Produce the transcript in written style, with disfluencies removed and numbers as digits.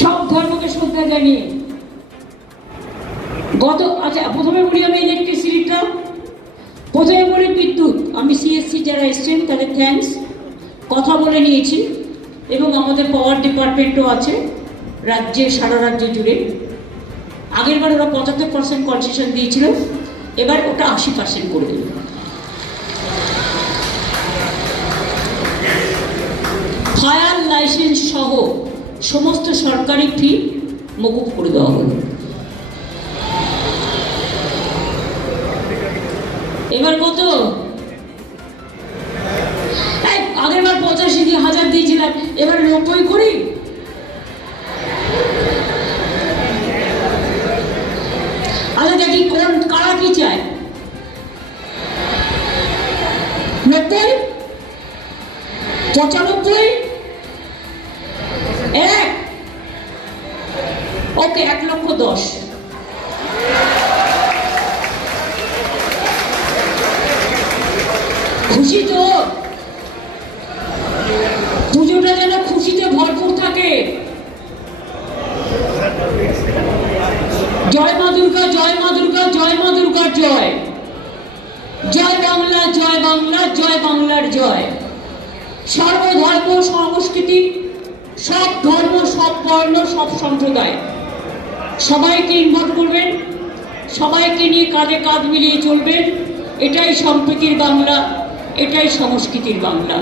সব ধর্মকে শ্রদ্ধা জানিয়ে প্রথমে বলি আমি ইলেকট্রিসিটিটা, প্রথমে বলি বিদ্যুৎ। আমি সিএসসি যারা এসছেন তাদের থ্যাঙ্কস, কথা বলে নিয়েছি এবং আমাদের পাওয়ার ডিপার্টমেন্টও আছে রাজ্যে, সারা রাজ্য জুড়ে। আগের বার ওরা 75% কনসেশন দিয়েছিল, এবার ওটা 80% করে দেবে। ফায়ার লাইসেন্স সহ সমস্ত সরকারি ফি মকুব করে দেওয়া হলো। এবার কত? আগের বার 85,000 দিয়েছিলাম, এবার 90 করি। আচ্ছা দেখি কোন কারা কি চায়। 90, 95, ওকে 1,10,000। খুশি তো? পুজোটা যেন খুশিতে ভরপুর থাকে। জয় মা দুর্গা, জয় মা দুর্গা, জয় মা দুর্গার জয়। জয় বাংলা, জয় বাংলা, জয় বাংলার জয়। সর্বধর্ম সংস্কৃতি, সব ধর্ম, সব বর্ণ, সব সম্প্রদায় সবাইকে ইনভলভ করবেন, সবাইকে নিয়ে কাঁধে কাঁধ মিলিয়ে চলবেন। এটাই সম্প্রীতির বাংলা, এটাই সংস্কৃতির বাংলা।